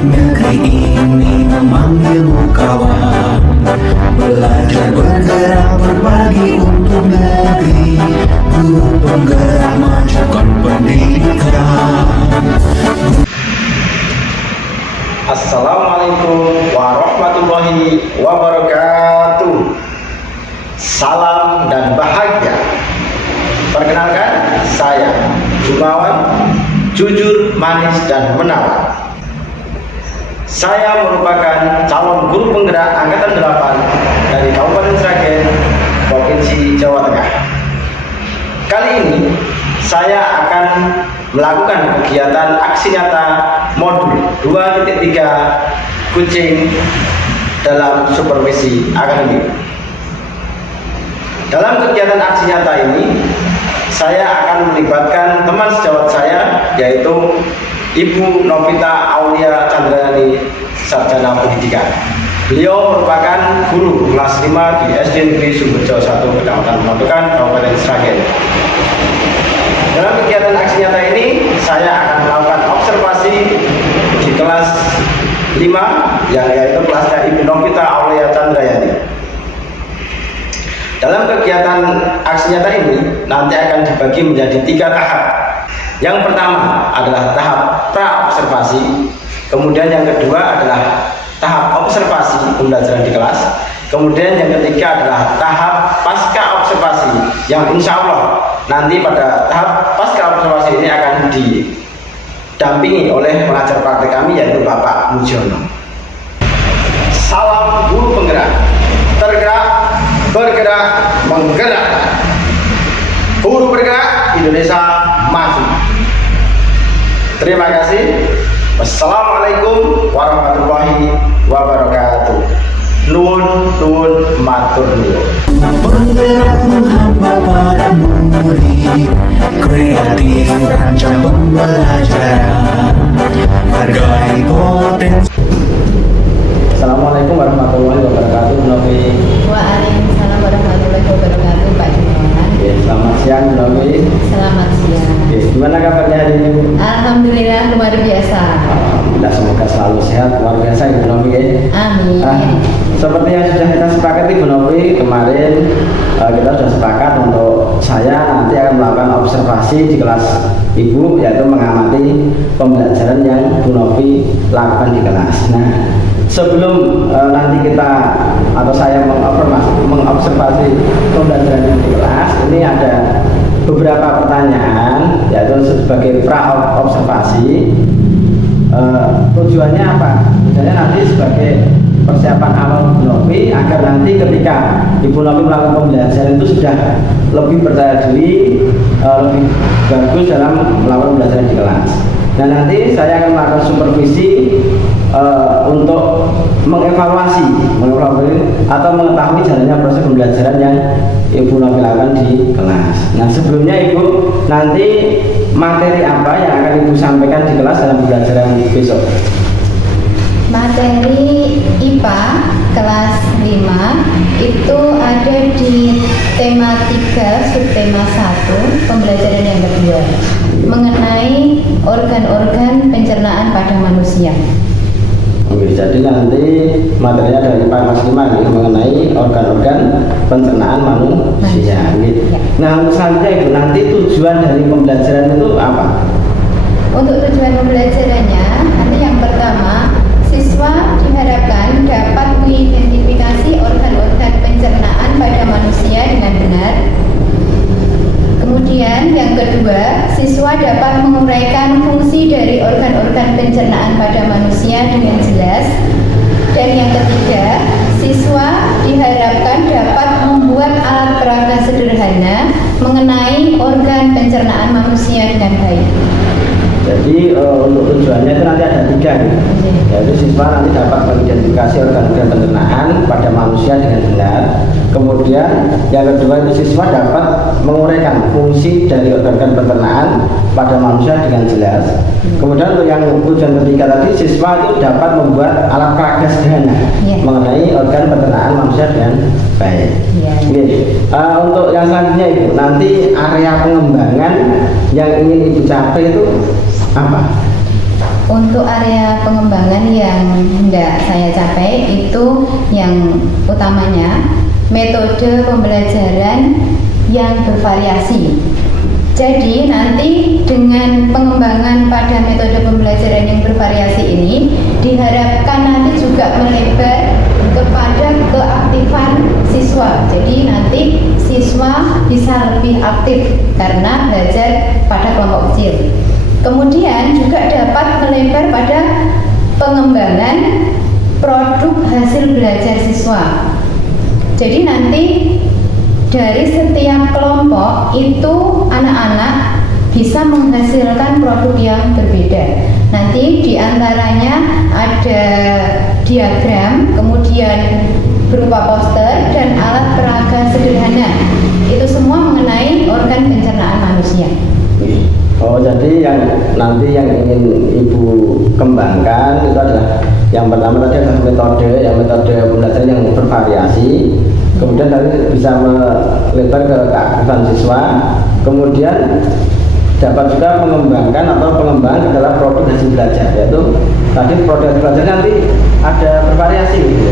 Negeri ini memanggilmu kawan, belajar bergerak berbagi untuk negeri, guru penggerak majukan pendidikan. Assalamualaikum warahmatullahi wabarakatuh. Salam dan bahagia. Perkenalkan, saya Jumawan, jujur, manis, dan menawan. Saya merupakan calon guru penggerak Angkatan 8 dari Kabupaten Sragen, Provinsi Jawa Tengah. Kali ini saya akan melakukan kegiatan aksi nyata modul 2.3 kucing dalam supervisi akademik. Dalam kegiatan aksi nyata ini, saya akan melibatkan teman sejawat saya, yaitu Ibu Novita Aulia Chandrayani, Sarjana Pendidikan. Beliau merupakan guru kelas 5 di SD Negeri Sumberjo 1, Kecamatan Montokan, Kabupaten Sragen. Dalam kegiatan aksi nyata ini, saya akan melakukan observasi di kelas 5, yaitu kelasnya Ibu Novita Aulia Chandrayani. Dalam kegiatan aksi nyata ini nanti akan dibagi menjadi 3 tahap. Yang pertama adalah tahap pra-observasi, kemudian yang kedua adalah tahap observasi pembelajaran di kelas, kemudian yang ketiga adalah tahap pasca observasi, yang insya Allah nanti pada tahap pasca observasi ini akan didampingi oleh pengajar praktek kami, yaitu Bapak Mujono. Salam guru penggerak, tergerak, bergerak, menggerak. Guru bergerak, Indonesia maju. Terima kasih. Wassalamualaikum warahmatullahi wabarakatuh. Nuwun matur nuwun. Penggerakmu hamba pada murid, kreatif rancang pembelajaran, hargai potensi. Assalamualaikum warahmatullahi wabarakatuh. Novi. Waalaikumsalam warahmatullahi wabarakatuh, Pak Jumawan. Selamat siang, Novi. Selamat siang. Gimana kabarnya hari ini, Bu? Alhamdulillah luar biasa. Alhamdulillah, semoga selalu sehat, luar biasa, Ibu Novi. Amin. Seperti yang sudah kita sepakati, Bu Novi, kemarin kita sudah sepakat untuk saya nanti akan melakukan observasi di kelas Ibu, yaitu mengamati pembelajaran yang Bu Novi lakukan di kelas. Nah, sebelum nanti kita atau saya mengobservasi pembelajaran di kelas, ini ada beberapa pertanyaan, yaitu sebagai pra-observasi. Tujuannya apa? Tujuannya nanti sebagai persiapan awal Bu Novi, agar nanti ketika Ibu Novi melakukan pembelajaran itu sudah lebih percaya diri, lebih bagus dalam melakukan pembelajaran di kelas. Nah, nanti saya akan melakukan supervisi untuk mengevaluasi atau mengetahui jalannya proses pembelajaran yang Ibu Novi lakukan di kelas. Nah, sebelumnya Ibu, nanti materi apa yang akan Ibu sampaikan di kelas dalam pembelajaran besok? Materi IPA kelas 5 itu ada di tema 3, subtema 1, pembelajaran yang kedua, mengenai organ-organ pencernaan pada manusia. Oke, jadi nanti materinya dari IPA kelas 5 ini mengenai organ-organ pencernaan manusia. Ya. Nah, untuk selanjutnya Ibu, nanti tujuan dari pembelajaran itu apa? Untuk tujuan pembelajarannya, nanti yang pertama, siswa diharapkan dapat mengidentifikasi organ-organ pencernaan pada manusia dengan benar. Kemudian yang kedua, siswa dapat menguraikan fungsi dari organ-organ pencernaan pada manusia dengan jelas. Dan yang ketiga, siswa diharapkan dapat membuat alat peraga sederhana mengenai organ pencernaan manusia dengan baik. Jadi untuk tujuannya itu nanti ada 3 gitu. Yaitu siswa nanti dapat mengidentifikasi organ-organ pencernaan pada manusia dengan benar. Kemudian yang kedua itu siswa dapat menguraikan fungsi dari organ pencernaan pada manusia dengan jelas. Kemudian untuk yang tujuan ketiga tadi, siswa itu dapat membuat alat peraga sederhana mengenai organ pencernaan manusia dengan baik. Untuk yang selanjutnya Ibu, nanti area pengembangan yang ingin Ibu capai itu apa? Untuk area pengembangan yang hendak saya capai itu yang utamanya metode pembelajaran yang bervariasi. Jadi nanti dengan pengembangan pada metode pembelajaran yang bervariasi ini diharapkan nanti juga melebar kepada keaktifan siswa. Jadi nanti siswa bisa lebih aktif karena belajar pada kelompok kecil. Kemudian juga dapat melebar pada pengembangan produk hasil belajar siswa. Jadi nanti dari setiap kelompok itu anak-anak bisa menghasilkan produk yang berbeda. Nanti diantaranya ada diagram, kemudian berupa poster dan alat peraga sederhana. Itu semua mengenai organ pencernaan manusia. Oh, jadi yang nanti yang ingin Ibu kembangkan itu adalah yang pertama tadi adalah metode pembelajaran yang bervariasi. Kemudian tadi bisa melebar ke keaktifan siswa. Kemudian dapat juga mengembangkan atau pengembangan adalah produk hasil belajar, yaitu tadi produk hasil belajar nanti ada bervariasi gitu.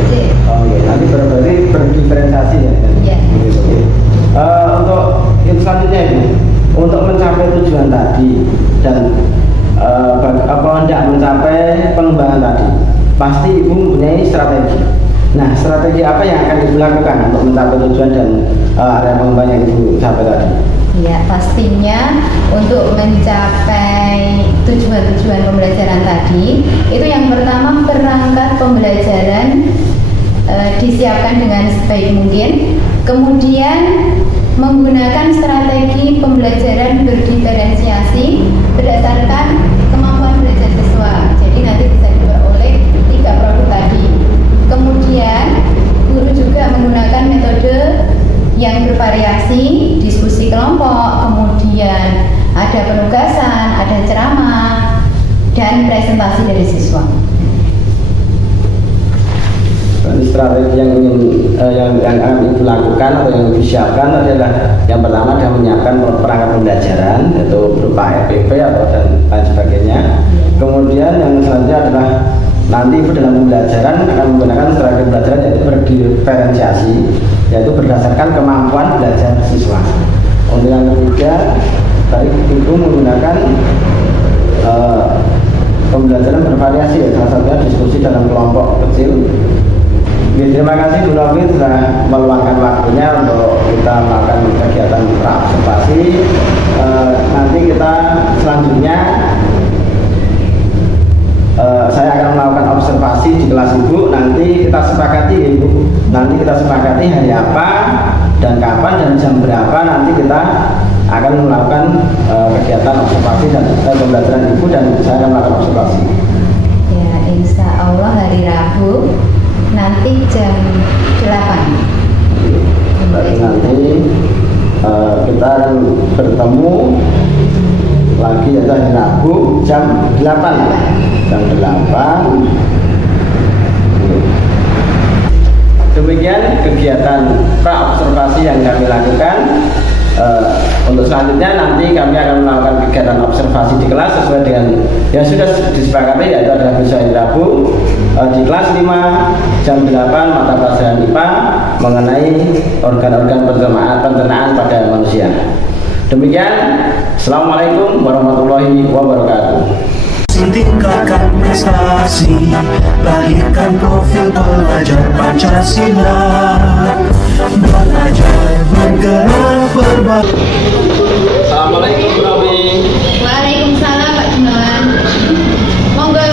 Oh iya, nanti berdiferensiasi ya. Iya. Untuk yang selanjutnya Ibu, untuk mencapai tujuan tadi dan hendak mencapai pengembangan tadi, pasti Ibu mempunyai strategi. Nah, strategi apa yang akan Ibu lakukan untuk mencapai tujuan dan area pengembangan yang Ibu capai tadi? Ya, pastinya untuk mencapai tujuan-tujuan pembelajaran tadi, itu yang pertama perangkat pembelajaran disiapkan dengan sebaik mungkin. Kemudian menggunakan strategi pembelajaran berdiferensiasi berdasarkan kemampuan belajar siswa. Jadi nanti bisa diperoleh 3 produk tadi. Kemudian guru juga menggunakan metode yang bervariasi, diskusi kelompok, kemudian ada penugasan, ada ceramah, dan presentasi dari siswa. Berarti strategi yang akan Ibu lakukan atau yang disiapkan adalah yang pertama adalah menyiapkan perangkat pembelajaran, yaitu berupa RPP atau dan lain sebagainya. Kemudian yang selanjutnya adalah nanti Ibu dalam pembelajaran akan menggunakan strategi pembelajaran yaitu berdiferensiasi, yaitu berdasarkan kemampuan belajar siswa. Untuk yang ketiga, tadi Ibu menggunakan pembelajaran bervariasi, ya, salah satunya diskusi dalam kelompok kecil. Terima kasih Bu Novi sudah meluangkan waktunya untuk kita melakukan kegiatan praobservasi. Nanti kita selanjutnya saya akan melakukan observasi di kelas Ibu. Nanti kita sepakati Ibu. Nanti kita sepakati hari apa dan kapan dan jam berapa nanti kita akan melakukan kegiatan observasi dan pembelajaran Ibu dan saya akan melakukan observasi. Ya, insya Allah hari Rabu nanti jam 8. Nanti kita akan bertemu lagi yaitu hari Rabu jam 8. Jam 8. Demikian kegiatan praobservasi yang kami lakukan. Untuk selanjutnya nanti kami akan melakukan kegiatan observasi di kelas sesuai dengan yang sudah disepakati, yaitu adalah besok hari Rabu di kelas 5 jam 8 mata pelajaran IPA mengenai organ-organ pencernaan pada manusia. Demikian, Assalamualaikum warahmatullahi wabarakatuh. Tingkatkan prestasi, lahirkan profil pelajar Pancasila, belajar bergerak berbagi. Assalamualaikum Bu Novi. Waalaikumsalam Pak Junawan. Monggo.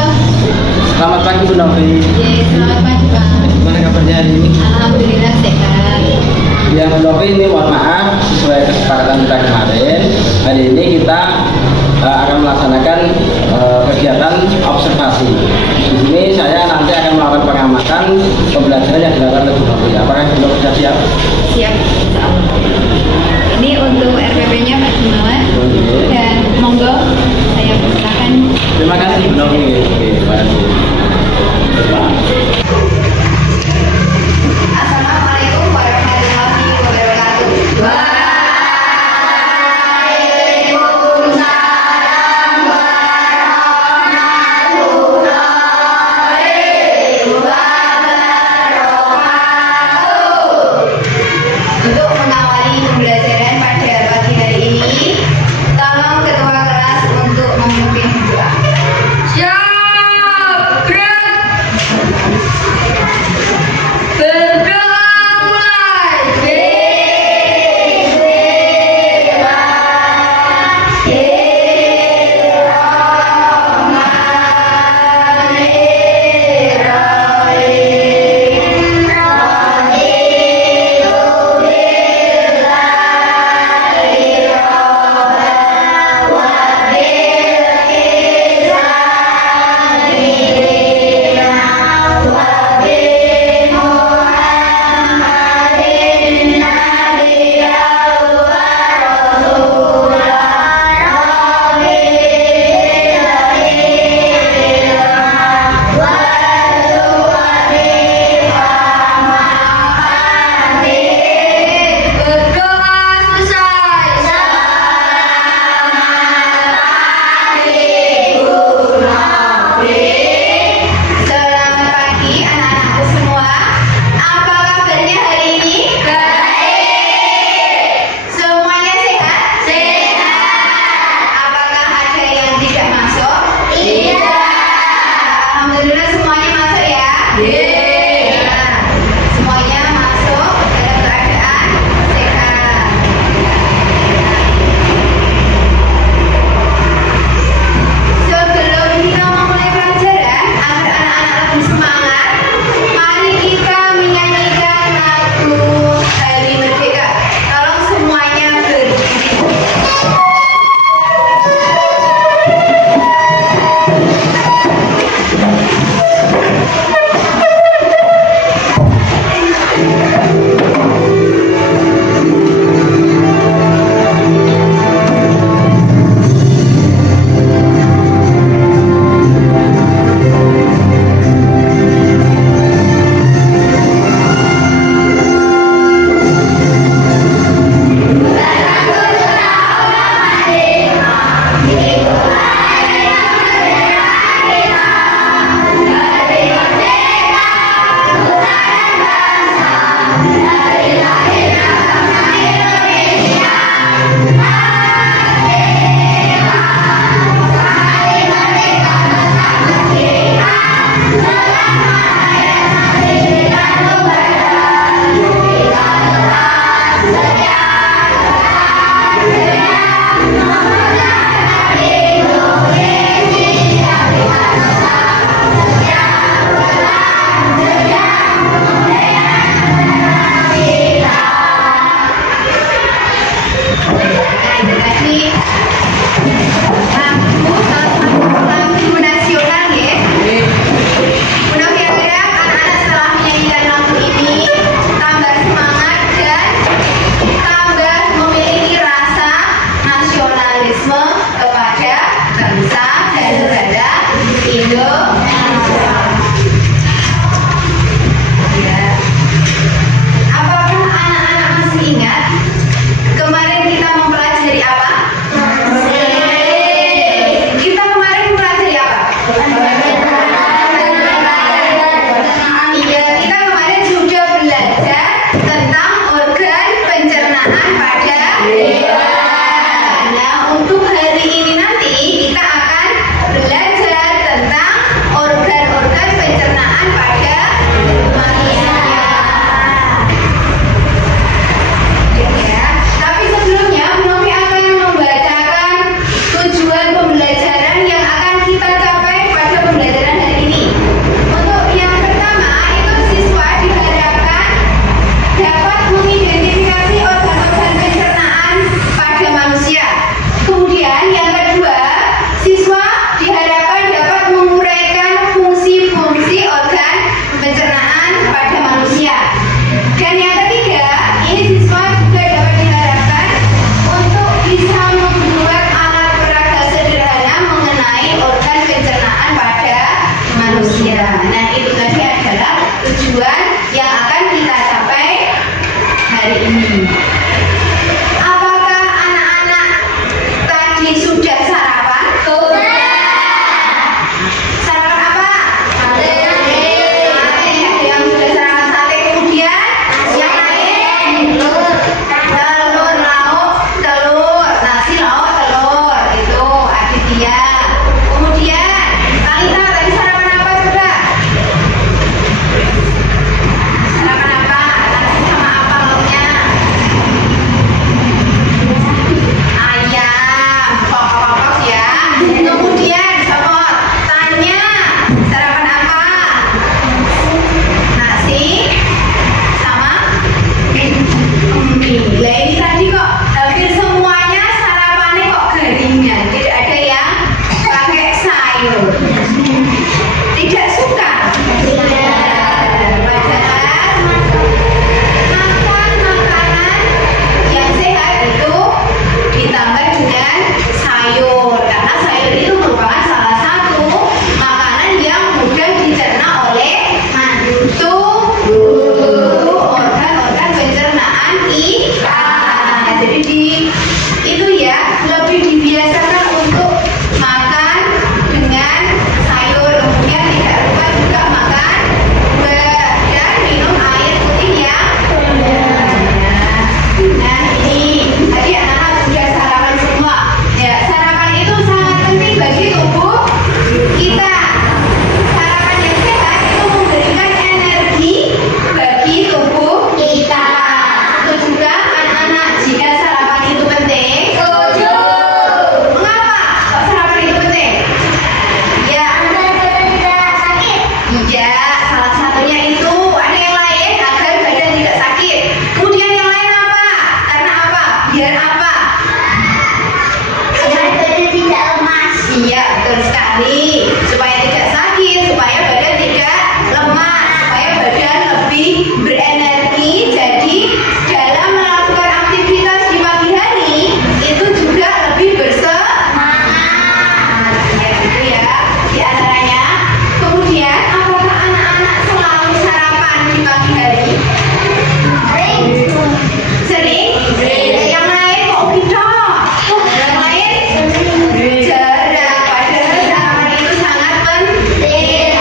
Selamat pagi Bu Novi. Selamat pagi Pak. Gimana kabarnya hari ini? Alhamdulillah sehat. Ya Bu Novi, ini mohon maaf sesuai kesepakatan kita kemarin. Hari ini kita akan melaksanakan kegiatan observasi. Di sini saya nanti akan melakukan pengamatan pembelajaran yang dilakukan oleh Bu Novi. Apakah Bu Novi sudah siap? Siap. Ini untuk RPP-nya Pak Junawan. Dan monggo saya persilakan. Terima kasih Bu Novi. Oke, terima kasih. Assalamualaikum warahmatullahi wabarakatuh. tujuan yang akan kita capai hari ini. Apakah anak-anak tadi sudah sarapan? Sudah. Sarapan apa? Sate. Ada yang sudah sarapan sate, kemudian yang lain telur, lauk, telur, nasi, lauk, telur. Itu Aditya. Kemudian Talita tadi sarapan apa coba? Sarapan apa? Nasi sama apa lauknya? Ayam, pokok-pokok ya. Kemudian sama tanya sarapan apa? Nasi sama mie. Lah ini tadi kok hampir semuanya sarapannya kok garingan, tidak ada yang pakai sayur. Tidak suka. Padahal makan makanan yang sehat itu ditambah dengan sayur, karena sayur itu merupakan salah satu makanan yang mudah dicerna oleh tubuh organ-organ pencernaan ikan. Jadi itu ya lebih dibiasakan untuk makan dengan sayur, kemudian tidak lupa juga makan buah dan minum air putih yang banyak. Nah ini tadi anak-anak sudah sarapan semua. Ya, sarapan itu sangat penting bagi tubuh kita. Sarapan yang sehat itu memberikan energi bagi tubuh kita. Itu juga anak-anak, jika sarapan itu penting. Setuju. Mengapa kok sarapan itu penting? Ya, agar badan tidak sakit. Iya, salah satunya itu. Ada yang lain agar badan tidak sakit. Kemudian yang lain apa? Karena apa? Biar apa? Agar badan tidak lemas. Iya, betul sekali. Supaya tidak sakit, supaya badan tidak lemas, supaya badan lebih berenergi. Jadi dalam melakukan aktivitas di pagi hari itu juga lebih bersemangat. Ya, gitu ya. Di antaranya. Kemudian apakah anak-anak selalu sarapan di pagi hari? Sering? Yang lain kok beda? Yang lain jarang. Padahal sarapan itu sangat penting.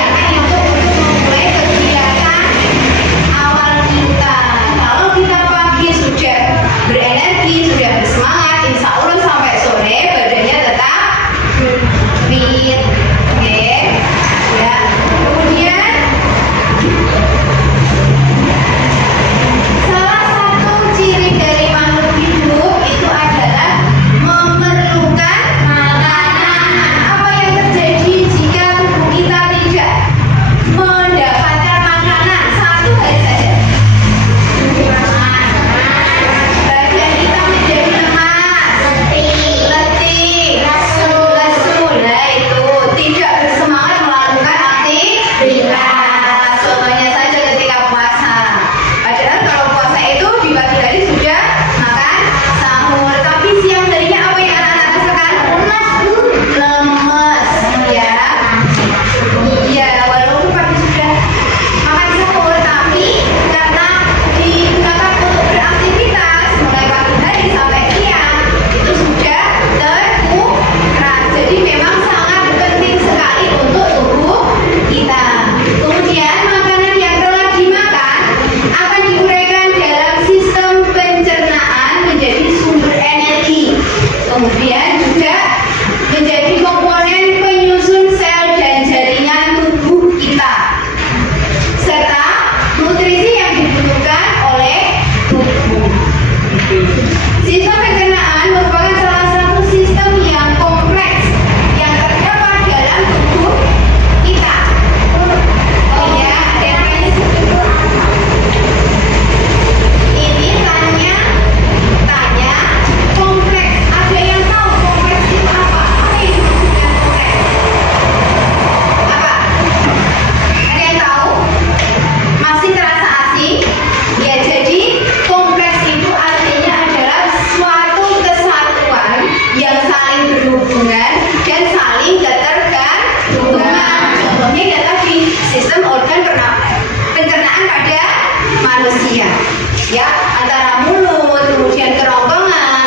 Ya, antara mulut, kemudian kerongkongan,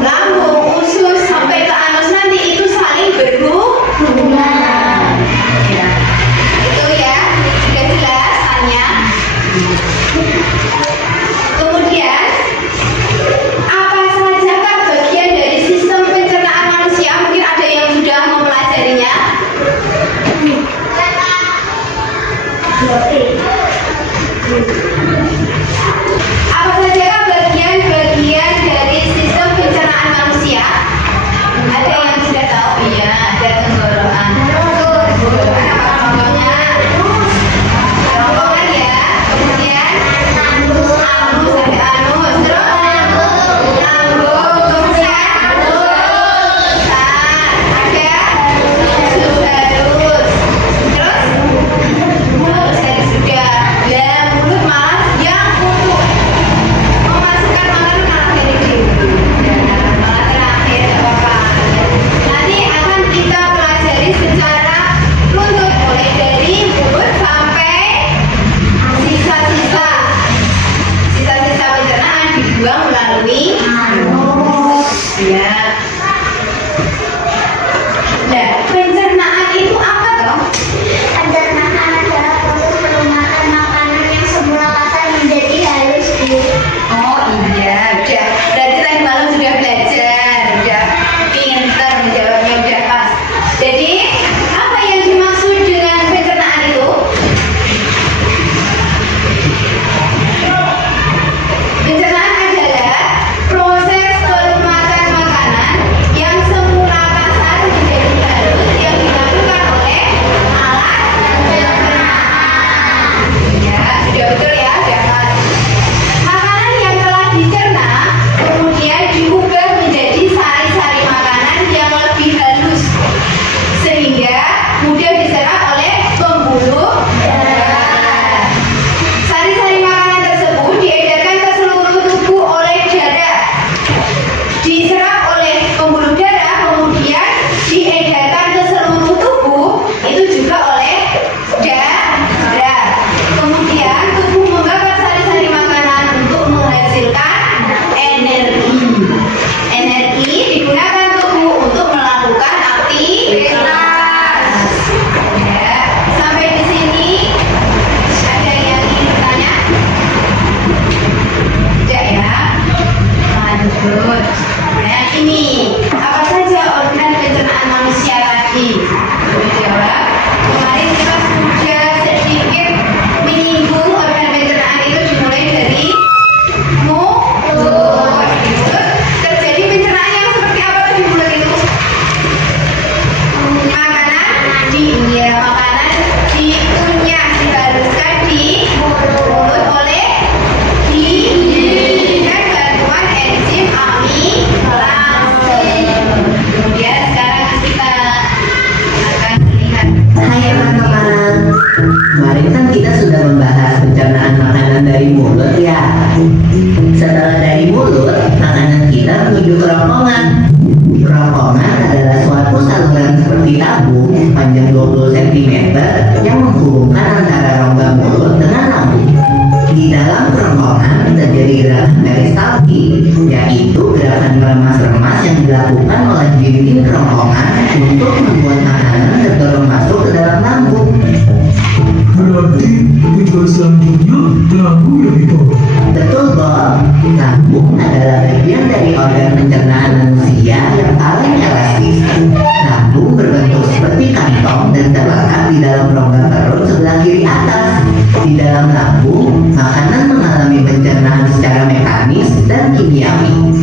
lambung, usus sampai ke anus nanti itu saling berhubungan. Ya. Itu ya, sudah jelas tanya. Kemudian apa sajakah bagian dari sistem pencernaan manusia? Mungkin ada yang sudah mempelajarinya. Apa sajakah bagian-bagian dari sistem pencernaan manusia? Ada yang sudah tahu? Iya, ada tenggorokan. Tenggorokan apa contohnya? Kerongkongan ya. Kemudian anus, ada anus. Terus lambung, kemudian ada usus halus. Terus mulut tadi sudah. Lah mulut malah yang untuk memasukkan makanan malah dari dulu. Malah terakhir apa? Nanti akan kita pelajari secara runtut mulai dari mulut sampai sisa-sisa pencernaan dibuang melalui anus. Ya. Nah, pencernaan itu apa toh? Pencernaan adalah proses pelumatan makanan yang semula kasar menjadi halus, Bu. Oh iya, udah. Berarti tadi malam sudah belajar, udah pinter menjawabnya, udah pas. Jadi apa yang dimaksud dengan pencernaan itu? Pencernaan adalah proses pelumatan makanan yang semula kasar menjadi halus yang dilakukan oleh alat pencernaan. Ya, sudah betul ya, sudah pas. Makanan yang telah dicerna kemudian diubah menjadi sari-sari makanan yang lebih halus sehingga mudah diserap oleh pembuluh darah. Sari-sari makanan tersebut diedarkan ke seluruh tubuh oleh darah, diserap oleh pembuluh darah, kemudian diedarkan ke seluruh tubuh itu juga oleh darah. Kemudian tubuh membakar sari-sari makanan untuk menghasilkan energi. Energi digunakan tubuh untuk melakukan aktivitas. Ya, sampai di sini ada yang ingin bertanya? Tidak ya? Lanjut. Nah ini apa saja organ pencernaan manusia tadi? Jawab. Kemarin kita sudah sedikit menyinggung organ pencernaan itu dimulai dari mulut. Di mulut terjadi pencernaan yang seperti apa di mulut itu? Makanan dikunyah, dihaluskan di mulut oleh dengan bantuan enzim amilase. Kemudian sekarang kita akan melihat. Hai teman-teman, kemarin kan kita sudah membahas pencernaan makanan dari mulut ya. Setelah dari mulut, makanan kita menuju kerongkongan. Kerongkongan adalah suatu saluran seperti tabung panjang 20 cm yang menghubungkan antara rongga mulut dengan lambung. Di dalam kerongkongan terjadi gerakan peristaltik, yaitu gerakan meremas-remas yang dilakukan oleh dinding kerongkongan untuk membuat makanan terdorong masuk ke dalam lambung. Berarti tujuan selanjutnya lambung yang ditolong. Betul, Bob. Lambung adalah bagian dari organ pencernaan manusia yang paling elastis. Lambung berbentuk seperti kantong dan terletak di dalam rongga perut sebelah kiri atas. Di dalam lambung, makanan mengalami pencernaan secara mekanis dan kimiawi.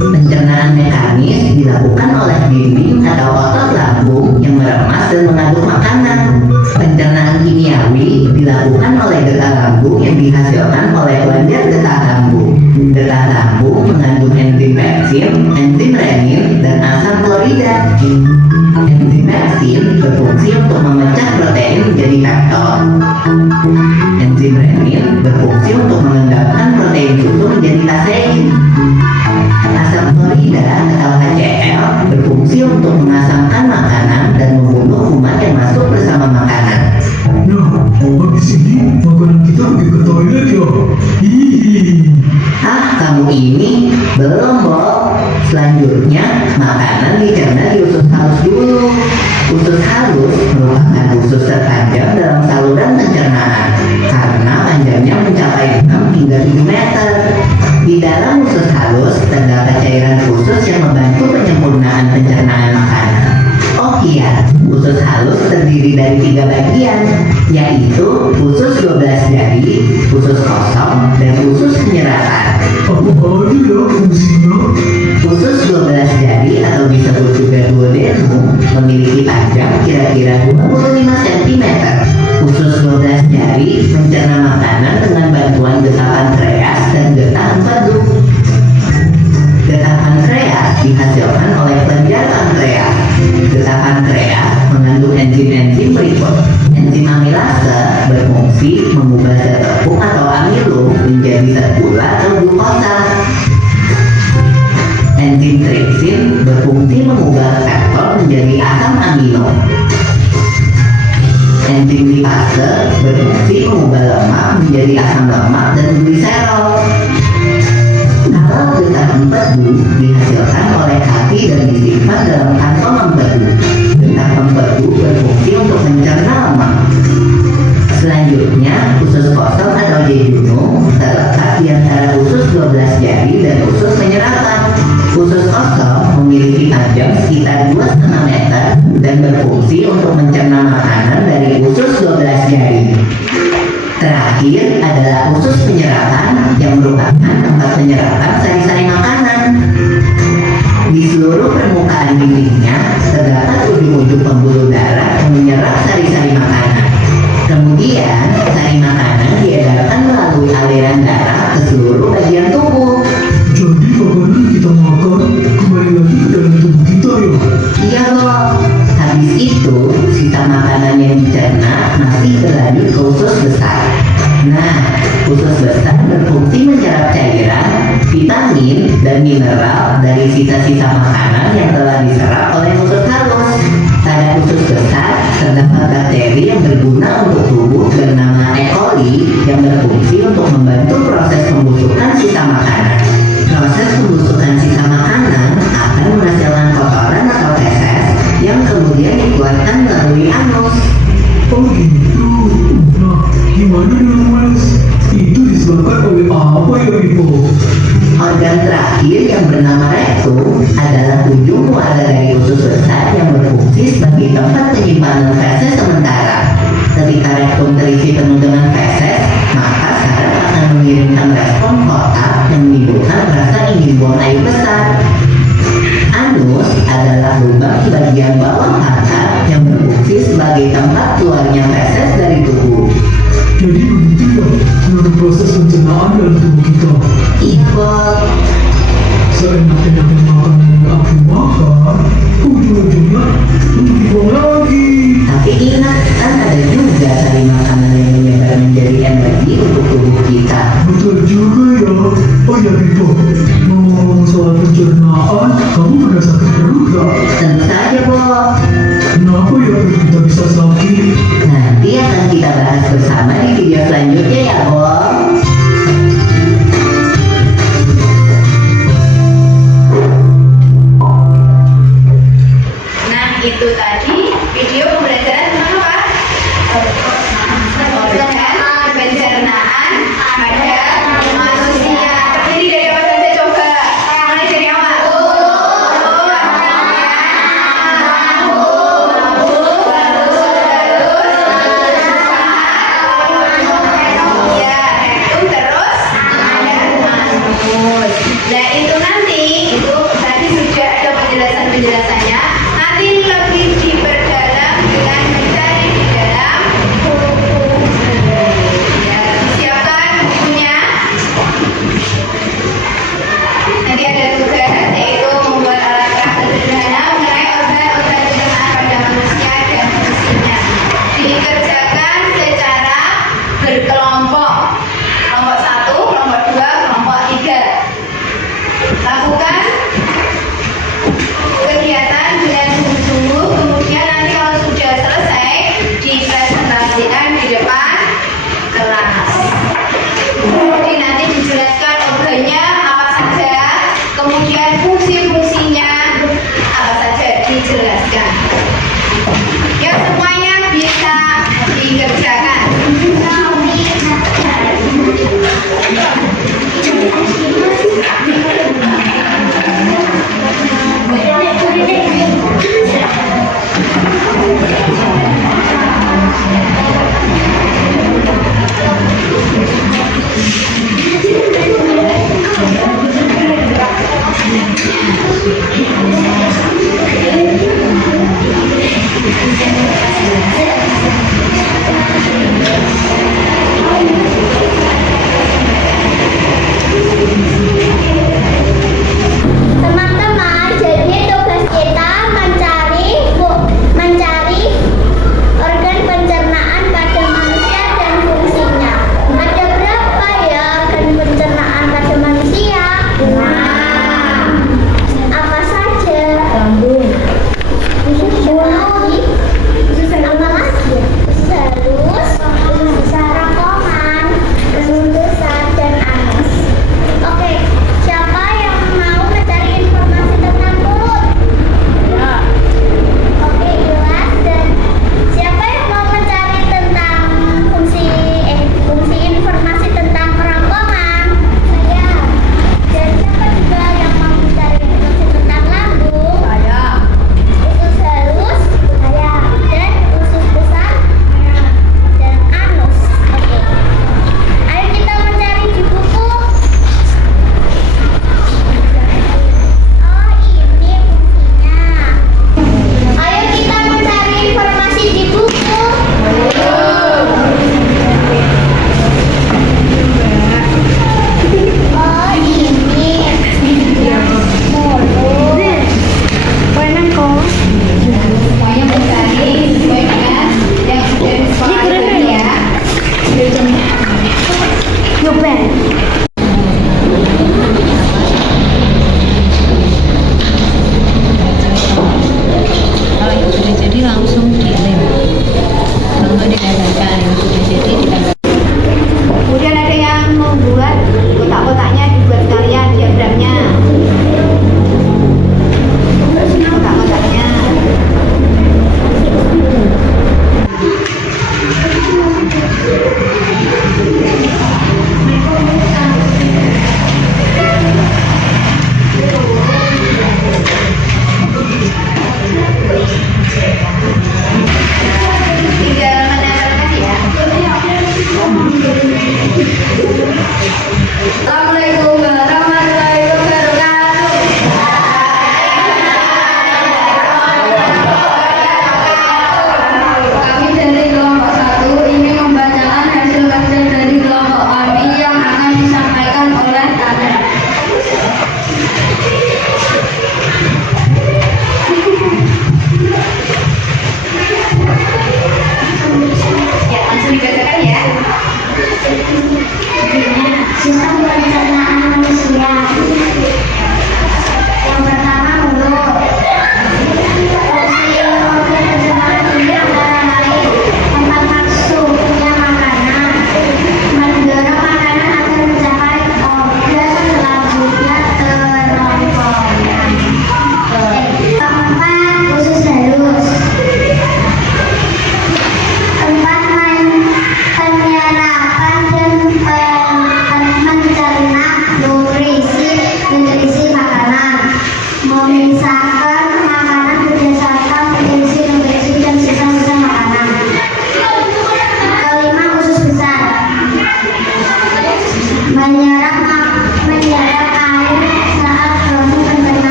Pencernaan mekanis dilakukan oleh dinding atau otot lambung yang meremas dan mengaduk makanan. Pencernaan kimiawi dilakukan oleh getah lambung yang dihasilkan oleh wajar getah lambung. Getah lambung mengandung enzim pepsin, enzim renin, dan asam klorida. Enzim pepsin berfungsi untuk memecah protein menjadi peptol. Enzim renin berfungsi untuk mengendapkan protein susu menjadi kasein. Asam klorida atau HCl berfungsi untuk mengasamkan makanan dan membunuh kuman yang masuk bersama makanan. Nah, habis ini makanan kita pergi ke toilet ya. makanan dicerna di usus halus dulu. Usus halus merupakan usus terpanjang dalam saluran pencernaan karena panjangnya mencapai 6 hingga 7 meter. Di dalam usus halus terdapat cairan khusus yang membantu penyempurnaan pencernaan makanan. Oh iya, usus halus terdiri dari 3 bagian, yaitu usus 12 jari, usus kosong, dan usus penyeratan. Apa aja ya fungsinya? Usus 12 jari atau disebut juga duodenum memiliki panjang kira-kira 25 cm. Usus 12 jari mencerna makanan dengan bantuan getah pankreas dan getah empedu. Getah pankreas dihasilkan oleh kelenjar pankreas. Getah pankreas mengandung enzim-enzim berikut. Enzim amilase berfungsi mengubah zat tepung atau amilum menjadi zat gula atau glukosa. Enzim tripsin berfungsi mengubah peptol menjadi asam amino. Enzim lipase berfungsi mengubah lemak menjadi asam lemak dan gliserol. Kalau getah empedu dihasilkan oleh hati dan disimpan dalam kantong empedu. Getah empedu berfungsi untuk mencerna lemak. Selanjutnya, usus kosong atau jejunum terletak di antara usus 12 jari dan usus penyeratan. Usus kosong memiliki panjang sekitar 2,5 meter dan berfungsi untuk mencerna makanan dari usus 12 jari. Terakhir adalah usus penyeratan yang merupakan tempat penyerapan sari-sari makanan. Di seluruh permukaan dindingnya terdapat ujung-ujung pembuluh darah yang menyerap sari-sari makanan. Kemudian, sari makanan diedarkan melalui aliran darah ke seluruh bagian tubuh. Jadi makanan kita makan kembali lagi ke dalam tubuh kita ya? Iya loh. Habis itu, sisa makanan yang dicerna masih berlanjut ke usus besar. Nah, usus besar berfungsi menyerap cairan, vitamin, dan mineral dari sisa-sisa makanan yang telah diserap oleh usus halus. Pada usus besar terdapat bakteri yang berguna untuk tubuh bernama E. coli yang berfungsi untuk membantu proses pembusukan sisa makanan. Proses pembusukan sisa makanan akan menghasilkan kotoran atau feses yang kemudian dikeluarkan melalui anus. Oh gitu. Nah, gimana dong mas? Itu disebabkan oleh apa ya Ibu? Organ terakhir yang bernama rektum adalah ujung muara dari usus besar yang berfungsi sebagai tempat penyimpanan feses sementara. Ketika rektum terisi penuh dengan feses, maka saraf akan mengirimkan respon kotak yang menimbulkan rasa ingin buang air besar. Anus adalah lubang di bagian bawah mata yang berfungsi sebagai tempat keluarnya feses dari tubuh. Jadi begitu ya seluruh proses pencernaan dalam tubuh kita. Iya, Bob. Seenak-enaknya makanan yang aku makan, ujung-ujungnya untuk dibuang lagi. Tapi ingat, kan ada juga sari makanan yang menyebar menjadi energi untuk tubuh kita. Betul juga ya. Oh ya Ibu, ngomong-ngomong soal pencernaan, kamu pernah sakit perut gak? Tentu saja, Bob. Kenapa ya perut kita bisa sakit? Nanti akan kita bahas bersama di video selanjutnya ya, Bob. Nah, itu tadi video pembelajaran tentang apa? Organ pencernaan pada manusia. Terdiri dari apa saja coba? Mulai dari apa? Ya,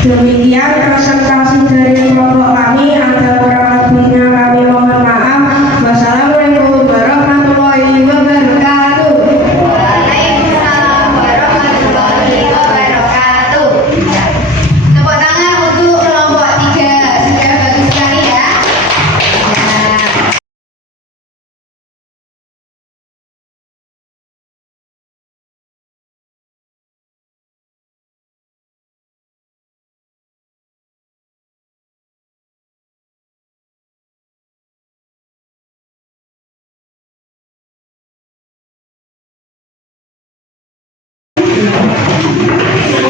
Demikian presentasi dari kelompok kami. Ada kurang lebihnya kami mohon maaf. Wassalamualaikum warahmatullahi wabarakatuh. Waalaikumsalam warahmatullahi wabarakatuh. Tepuk tangan untuk kelompok 3. Sudah bagus sekali ya.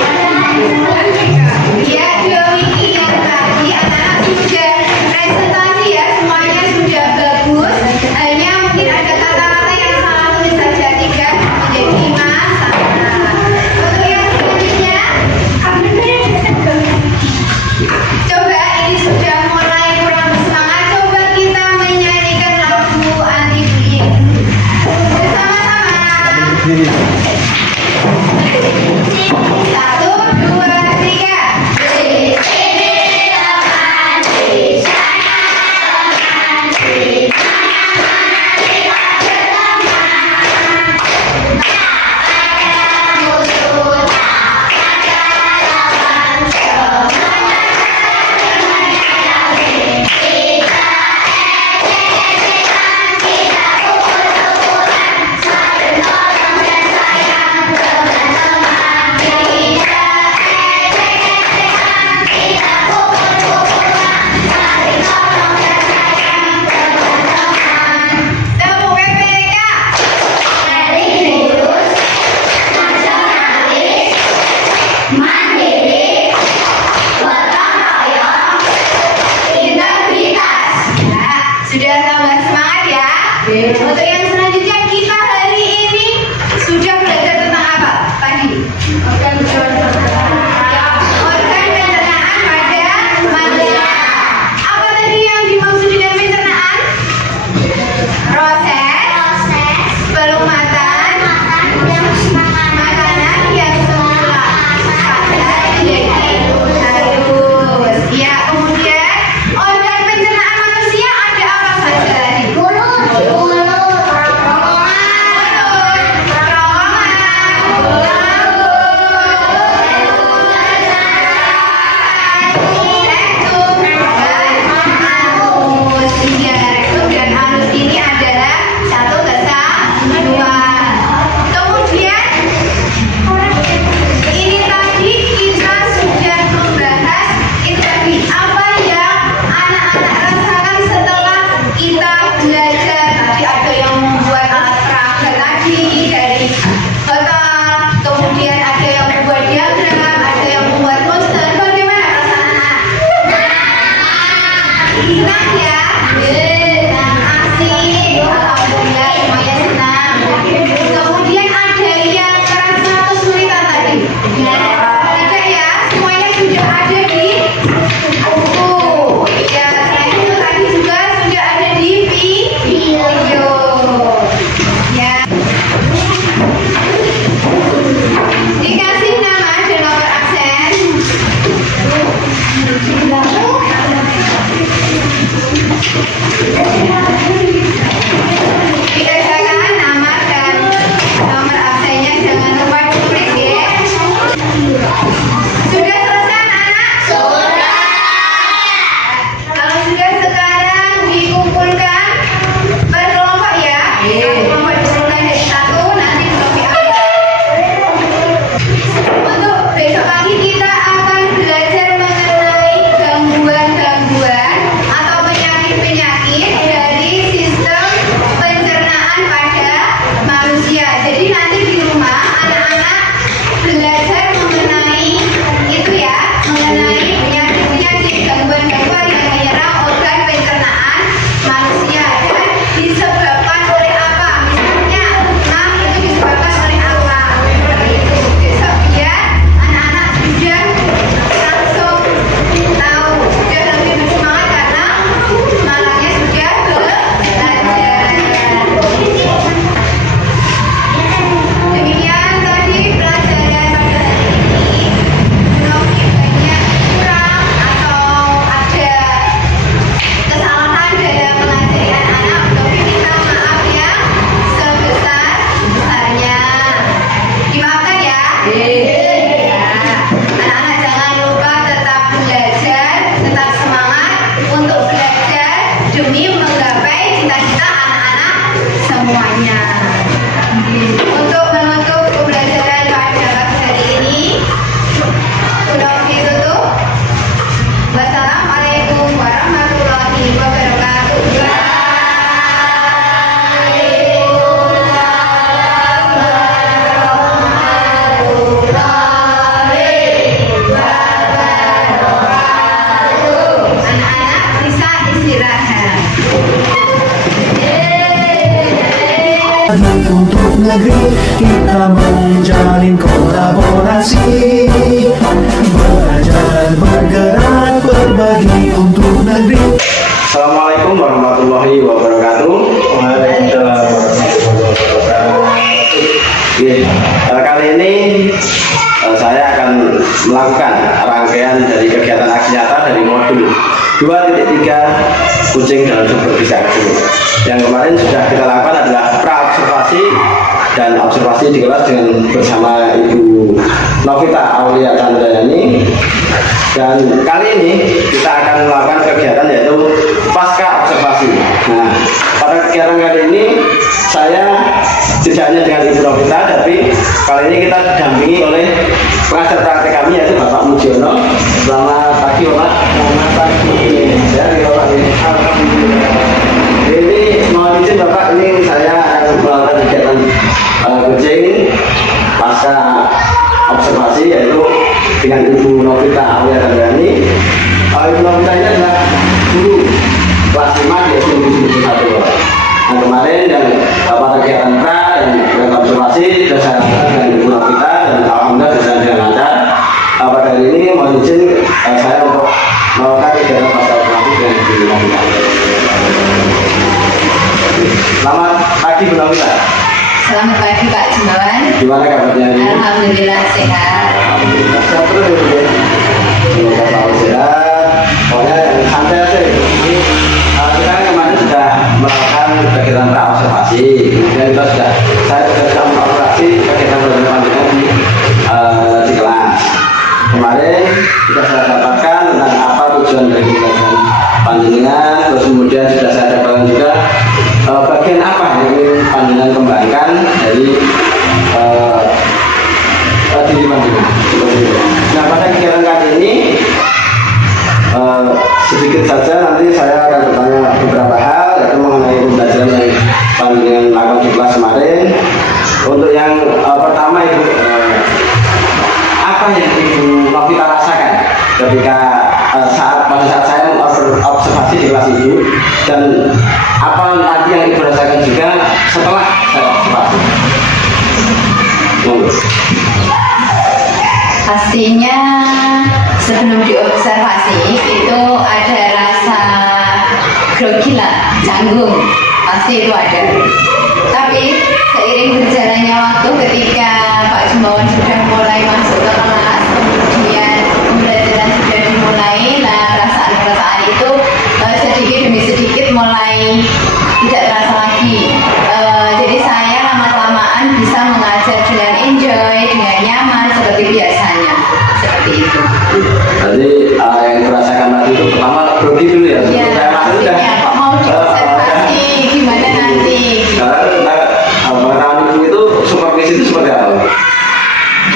Nah, ya, demikian tadi anak-anak sudah presentasi ya, semuanya sudah bagus. Hanya mungkin ada kata-kata yang salah tulis saja, tidak menjadi masalah. Untuk yang selanjutnya, coba ini sudah mulai kurang bersemangat. Coba kita menyanyikan lagu anti bullying bersama-sama. Anak-anak jangan lupa tetap belajar, tetap semangat untuk belajar demi menggapai cita-cita anak-anak semuanya. Untuk menutup pembelajaran pada pagi hari ini, sudah ditutup. Wassalamualaikum warahmatullahi wabarakatuh. Anak-anak bisa istirahat. Untuk negeri kita menjalin kolaborasi, belajar bergerak berbagi untuk negeri. Assalamualaikum warahmatullahi wabarakatuh. Waalaikumsalam warahmatullahi wabarakatuh. Kali ini saya akan melakukan rangkaian dari kegiatan aksi nyata dari modul 2.3 kucing dalam sumber gizi aktif. Yang kemarin sudah kita lakukan adalah pra-observasi dan observasi di kelas dengan bersama Ibu Novita Aulia Chandrayani. Dan kali ini kita akan melakukan kegiatan yaitu pasca observasi. Nah, pada kegiatan kali ini saya tidak hanya dengan Ibu Novita, tapi kali ini kita didampingi oleh pengajar praktek kami yaitu Bapak Mujiono. Selamat pagi Bapak. Selamat pagi. Ya, Bapak. Ini mohon izin Bapak, ini saya akan melakukan kegiatan kucing pasca observasi yaitu dengan Ibu Novita Aulia Chandrayani. Ibu Novita ini adalah guru kelas 5 di SD Negeri 1. Nah, kemarin yang pada kegiatan pra dan kegiatan observasi sudah saya lakukan dengan Ibu Novita dan alhamdulillah berjalan dengan lancar. Pada hari ini mohon izin saya untuk melakukan kegiatan pasca observasi dengan Ibu Novita. Selamat pagi Bu Novita. Selamat pagi Pak Jemawan. Gimana kabarnya ini? Alhamdulillah sehat. Alhamdulillah sehat terus ya Bu ya. Semoga selalu sehat. Pokoknya santai aja. Ini kita kemarin sudah melakukan kegiatan pra-observasi. Kemudian kita sudah melakukan kegiatan lanjutan di kelas. Kemarin kita sudah dapatkan tentang apa tujuan dari kegiatan panjenengan. Terus kemudian sudah saya dapatkan juga bagian apa yang ingin panjenengan kembangkan dari diri panjenengan. Nah, pada kegiatan kali ini sedikit saja nanti saya akan bertanya beberapa hal yaitu mengenai pembelajaran yang panjenengan lakukan di kelas kemarin. Untuk yang pertama Ibu, apa yang Ibu Novita rasakan ketika pada saat saya observasi di kelas Ibu, dan apa nanti yang Ibu rasakan juga setelah saya observasi? Pastinya sebelum diobservasi itu ada rasa grogi lah, canggung, pasti itu ada. Tapi seiring berjalannya waktu ketika Pak Jemawan sudah mulai masuk ke kelas, kemudian pembelajaran sudah dimulai, nah perasaan-perasaan itu sedikit demi sedikit mulai tidak terasa lagi. Jadi saya lama-lamaan bisa mengajar dengan enjoy, dengan nyaman seperti biasanya, seperti itu. Jadi yang dirasakan tadi itu pertama grogi dulu ya. Iya, pastinya kok mau diobservasi gimana nanti. Sekarang pengetahuan Ibu itu supervisi itu seperti apa?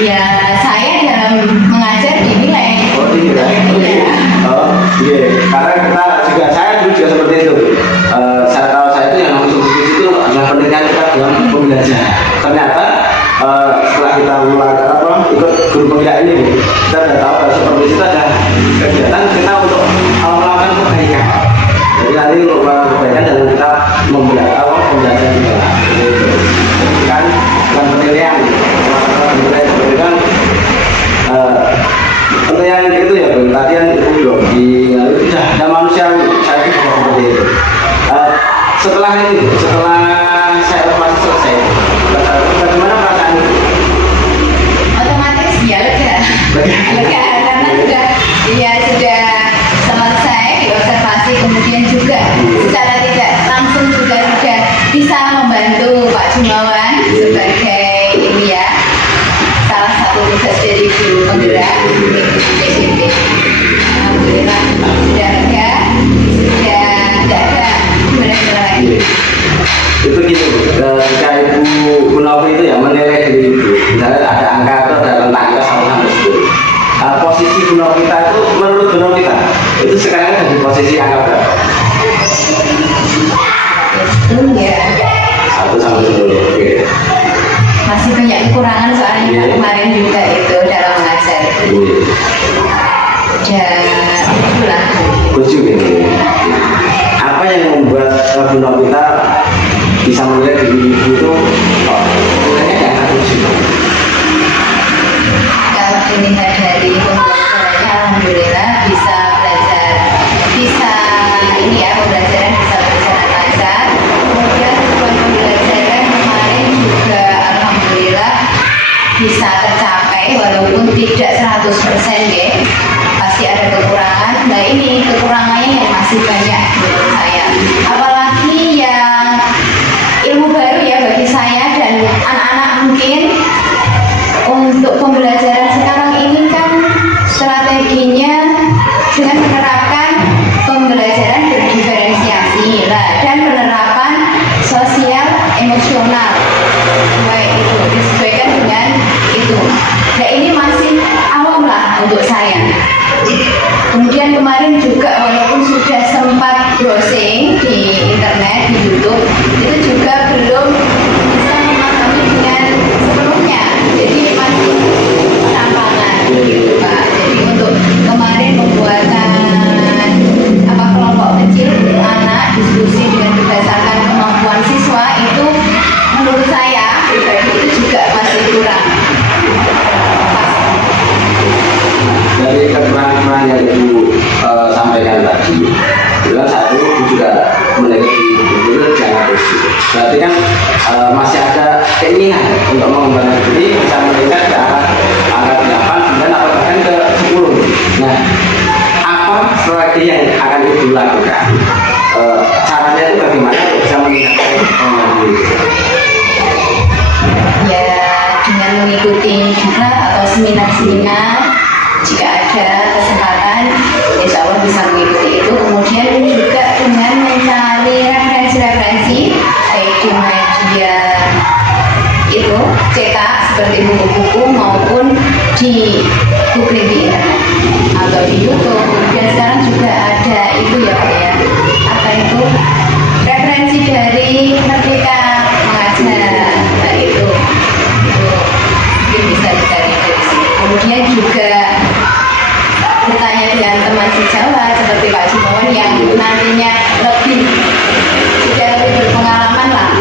Ya, saya dalam mengajar dinilai. Oh, dinilai. Oh, iya. Karena saya dulu juga seperti itu. Saya itu yang namanya supervisi itu adalah penelitian kita dalam pembelajaran. Ternyata setelah kita melakukan ikut guru penggerak ini, Bu, kita sudah tahu bahwa supervisi itu adalah kegiatan kita untuk melakukan kebaikan. Jadi nanti untuk melakukan kebaikan dan kita pembelajaran juga. Kan bukan penilaian. Penilaian penilaian itu ya, Bu. Latihan itu grogi. Itu sudah ada manusia saya juga seperti itu. Setelah saya observasi selesai, bagaimana perasaan Ibu? Otomatis ya lega karena sudah selesai diobservasi, kemudian juga secara tidak langsung juga sudah bisa membantu Pak Jemawan sebagai ini ya, aku tugas dari guru penggerak PDP. Alhamdulillah sudah lega, sudah nggak ada gimana lagi. Itu gitu, ketika Ibu Gunawi itu ya menilai diri Ibu, misalnya ada angka atau ada rentang kita 1 sampai 10. Posisi Gunawi kita itu menurut Gunawi kita itu sekarang ada di posisi angka berapa? Itu ya 1 sampai 10. Oke. masih banyak kekurangan soalnya kemarin juga itu dalam mengajar. Dan itulah. Lucu ini. Apa yang membuat Gunawi kita bisa menilai diri Ibu itu nilainya yang satu sih? Kalau dilihat dari pembelajarannya, alhamdulillah bisa belajar, bisa ini ya pembelajaran bisa berjalan lancar. Kemudian tujuan pembelajaran kemarin juga alhamdulillah bisa tercapai walaupun tidak 100% ya. Pasti ada kekurangan. Nah ini kekurangannya yang masih banyak menurut saya. Apalagi yang ilmu baru ya bagi saya dan anak-anak mungkin. Untuk pembelajaran sekarang ini kan strateginya dengan menerapkan pembelajaran berdiferensiasi dan penerapan sosial emosional, baik itu disesuaikan dengan itu. Nah ini masih awam lah untuk saya. Kemudian kemarin juga walaupun sudah sempat browsing di internet, di YouTube, itu juga belum bisa memahami dengan sepenuhnya. Jadi masih tantangan gitu Pak. Jadi untuk kemarin pembuatan kelompok kecil untuk anak diskusi dengan berdasarkan kemampuan siswa itu menurut saya pribadi itu juga masih kurang. Dari kekurangan yang Ibu sampaikan tadi, itu kan satu Ibu juga menilai diri jangan terus. Berarti kan masih ada keinginan untuk mengembangkan diri bisa meningkat ke arah angka 8 dan atau bahkan ke 10. Nah, apa strategi yang akan Ibu lakukan? Caranya itu bagaimana untuk bisa meningkatkan pengembangan diri? Ya dengan mengikuti juga atau seminar-seminar jika ada kesempatan insya Allah bisa mengikuti itu. Kemudian juga dengan mencari referensi-referensi baik di media itu cetak seperti buku-buku maupun di googling di internet atau di YouTube. Kemudian sekarang juga ada itu ya Pak ya, apa itu referensi dari Merdeka Mengajar. Nah itu mungkin bisa dicari dari sini. Kemudian juga bertanya dengan teman sejawat seperti Pak Jimawan yang nantinya sudah lebih berpengalaman lah.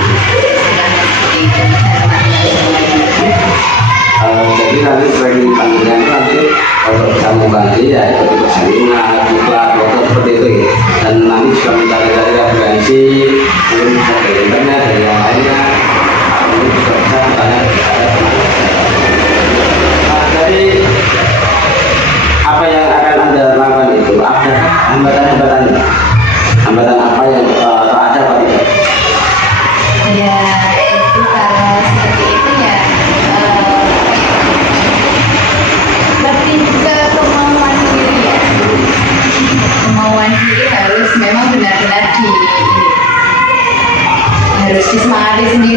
Jadi nanti strategi panjangnya itu nanti untuk bisa membantu ya ikut seminar, diklat, foto seperti itu ya. Dan nanti juga mencari-cari referensi mungkin bisa dari internet dari yang lainnya. Mungkin juga bisa bertanya kepada teman. Jadi apa yang akan Anda lakukan itu? Ada hambatan-hambatannya? Hambatan apa yang ada Pak tidak? Ya itu kalau seperti itu ya lebih ke kemauan diri ya. Kemauan diri harus memang benar-benar harus disemangati sendiri.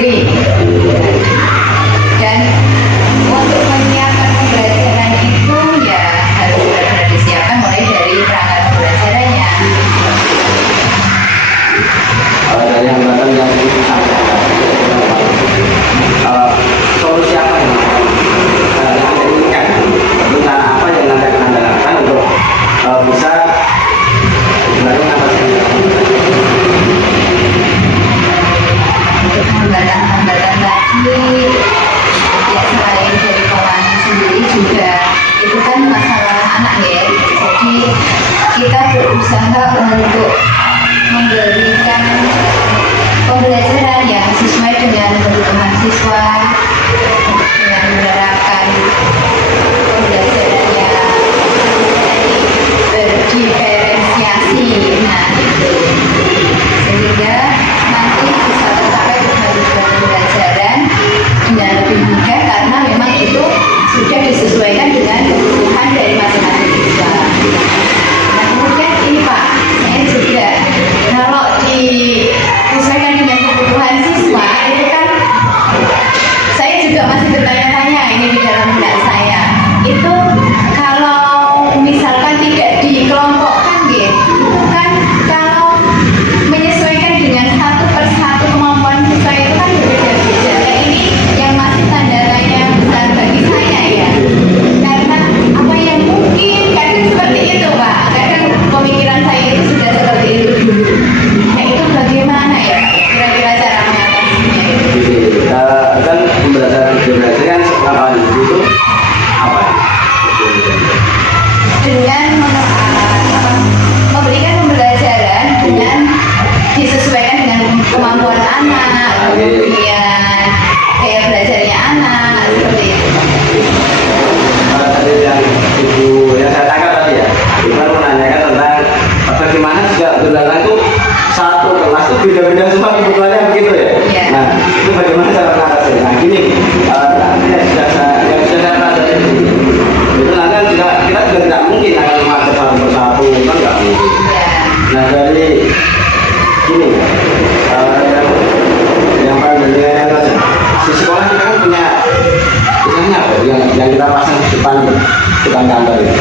yang kita pasang di depan kantor itu.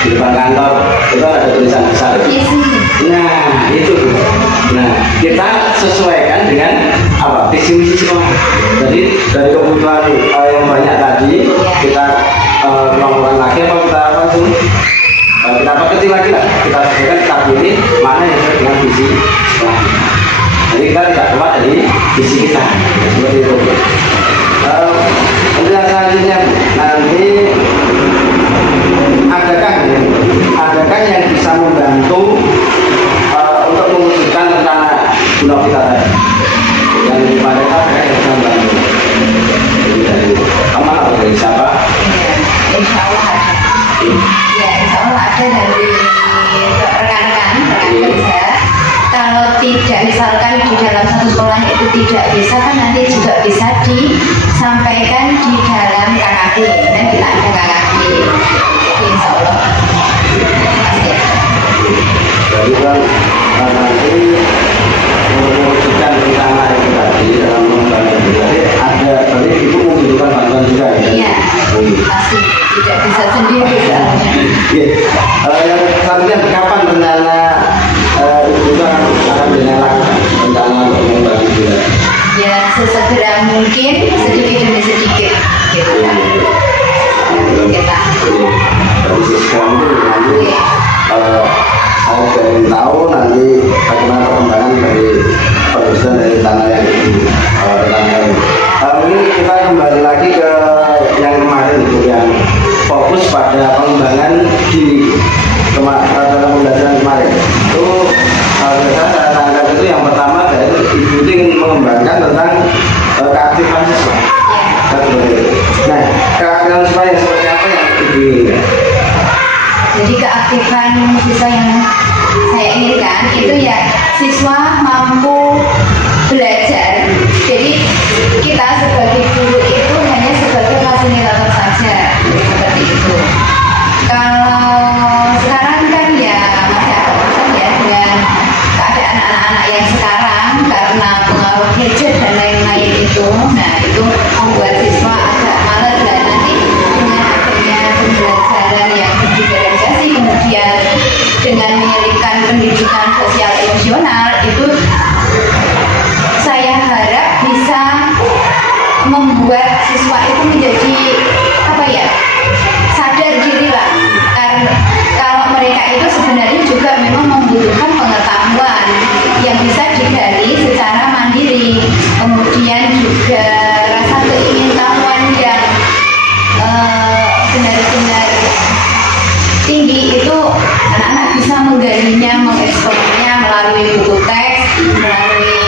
Di depan kantor itu ada tulisan besar. Nah itu. Nah kita sesuaikan dengan apa visi misi sekolah. Jadi dari kebutuhan yang banyak tadi kita melakukan lagi apa kita apa tuh? Kita kecil lagi lah. Kita sesuaikan, kita pilih mana yang sesuai dengan visi sekolah. Jadi kita tidak keluar dari visi kita. Seperti itu. Untuk yang selanjutnya nanti adakah yang bisa membantu untuk mewujudkan rencana bulog kita tadi? Yang mereka yang bisa membantu. Jadi dari kamu atau dari siapa? Insya Allah ada. Ya, insya Allah ada dari rekan-rekan kerja. Kalau tidak misalkan di dalam satu sekolah itu tidak bisa, kan nanti juga bisa disampaikan di dalam KKP. Dan kita ada KKP. Insya Allah pasti ada. Jadi kan nanti mewujudkan rencana itu tadi dalam membangun jadi ada berarti itu membutuhkan bantuan juga ya? Iya, pasti tidak bisa sendiri soalnya. Yang selanjutnya kapan rencana itu akan dilakukan rencana untuk membangun juga? Ya sesegera mungkin, sedikit demi sedikit gitu kan. Kita. Dari sekarang itu nanti saya ingin tahu nanti bagaimana perkembangan dari produsen dari tanah yang ini. Ini kita kembali lagi ke yang kemarin itu yang fokus pada pengembangan diri dalam pembelajaran kemarin. Itu saya tangkap itu yang pertama dari Ibu ingin mengembangkan tentang keaktifan siswa. Nah, keaktifan siswa yang seperti apa yang Ibu inginkan? Jadi keaktifan siswa yang saya inginkan itu ya siswa mampu belajar. Jadi kita sebagai guru itu hanya sebagai fasilitator saja, seperti itu. Kalau sekarang kan ya masih agak susah ya dengan keadaan anak-anak yang sekarang karena pengaruh gadget dan lain-lain itu. Nah itu membuat siswa agak malas dan nanti dengan adanya pembelajaran yang diferensiasi kemudian dengan menyelipkan pendidikan sosial emosional itu saya harap bisa membuat siswa itu menjadi apa ya sadar diri lah karena kalau mereka itu sebenarnya juga memang membutuhkan pengetahuan yang bisa digali secara mandiri kemudian juga rasa keingintahuan yang benar-benar tinggi itu anak-anak bisa menggalinya, mengeksplornya melalui buku teks, melalui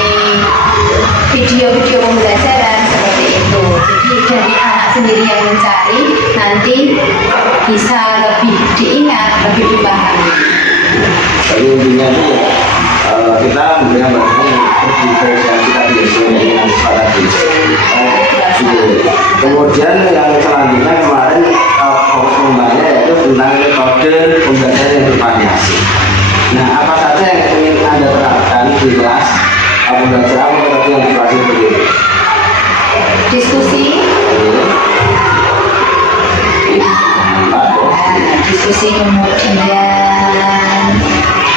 video-video pembelajaran seperti itu. Jadi dari anak sendiri yang mencari nanti bisa lebih diingat, lebih dipahami. Jadi intinya itu kita memberikan bantuan diferensiasi tadi sesuai dengan siswa tadi. Kemudian yang selanjutnya kemarin fokus pembahasannya yaitu tentang metode pembelajaran yang bervariasi. Nah, apa saja yang ingin Anda terapkan di kelas pembelajaran metode yang bervariasi begini? Diskusi. Diskusi kemudian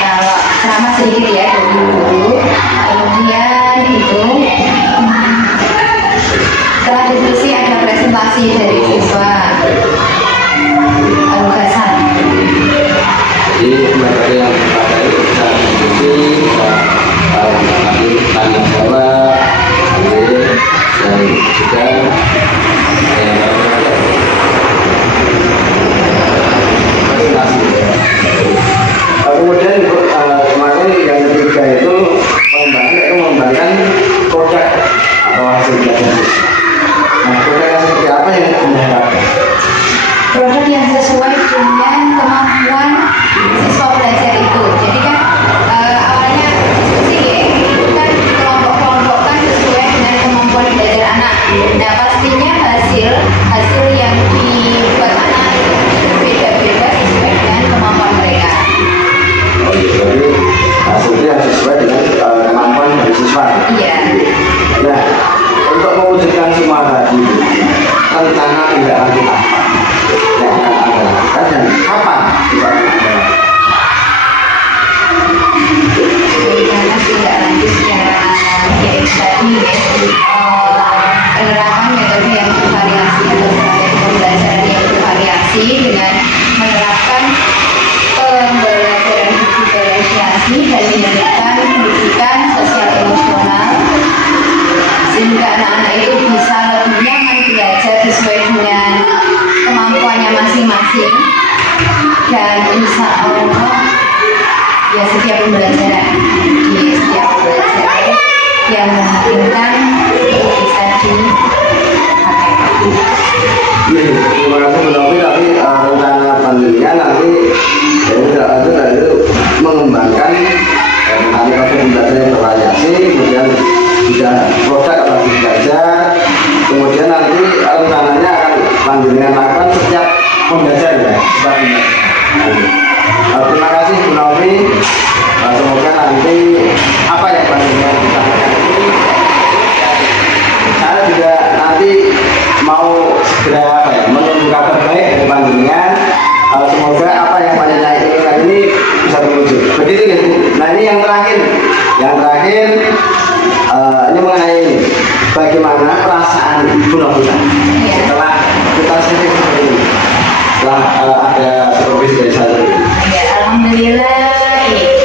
kalau ceramah sedikit ya dari guru, kemudian itu setelah diskusi ada presentasi dari siswa gagasan. Jadi metode yang bervariasi bisa diskusi, bisa tanya jawab, dan juga kemudian kemarin yang ketiga itu mengembangkan produk atau hasil belajar. Nah, produk yang seperti apa yang rencana tindak lanjut apa yang akan Anda lakukan dan kapan bisa Anda? Karena tidak lanjut secara kirim tadi penerapan metode yang bervariasi atau strategi pembelajaran yang bervariasi dengan menerapkan pembelajaran diferensiasi dan memberikan pendidikan sosial emosional sehingga anak-anak itu bisa lebih nyaman belajar sesuai dengan kemampuannya masing-masing dan insya Allah ya setiap pembelajaran yang memungkinkan bisa dipakai. Terima kasih Bu Novi, tapi rencana panjenengan nanti itu mengembangkan nanti proses pembelajaran yang bervariasi, kemudian sudah produk atau belajar, kemudian nanti rencananya akan panjenengan lakukan setiap pembelajaran ya, sebabnya. Terima kasih Bu Novi. Semoga nanti apa yang panjenengan sampaikan ini, saya juga nanti mau segera menunggu kabar baik dari panjenengan. Semoga apa yang panjenengan inginkan ini bisa terwujud. Begitu ya Bu. Nah ini yang terakhir, ini mengenai bagaimana perasaan Bu Novi setelah kita sendiri seperti ini, setelah ada supervisi dari saya. Ya, alhamdulillah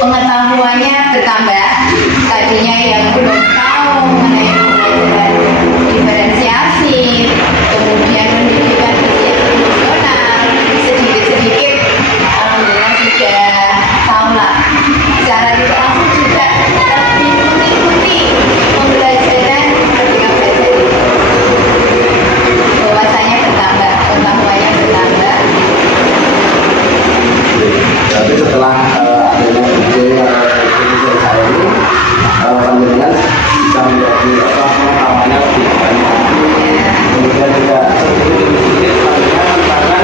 pengetahuannya bertambah. Tadinya yang belum tahu mengenai pembelajaran diferensiasi, kemudian pendidikan sosial emosional, sedikit-sedikit alhamdulillah sudah tahu lah. Secara tidak langsung juga lebih mengikuti pembelajaran ketika belajar itu. Wawasannya bertambah, pengetahuannya bertambah. Tapi setelah adanya ujian saya ini, panjenengan bisa menjadi pengetahuannya lebih banyak. Kemudian juga sedikit panjenengan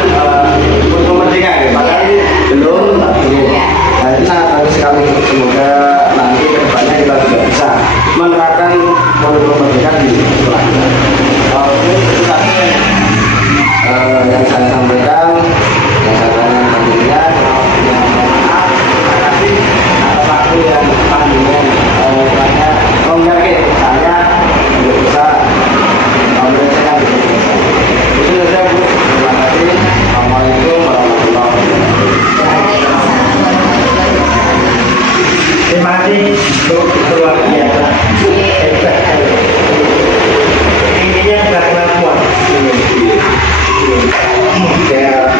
tentang untuk merdeka, padahal belum. Nah itu sangat bagus sekali. Semoga nanti kedepannya kita juga bisa menerapkan kurikulum merdeka di sekolah. Oke, itu satu yang saya sampaikan, yang saya tanya panjenengan. Waktu yang panjang menghargai saya untuk bisa menyelesaikan itu saja Bu. Terima kasih. Assalamualaikum warahmatullahi wabarakatuh. Terima kasih untuk luar biasa. Intinya sudah kemampuan.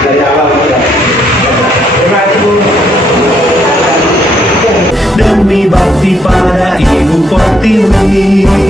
Dari awal sudah. Terima kasih Bu. Demi bakti pada Ibu Pertiwi.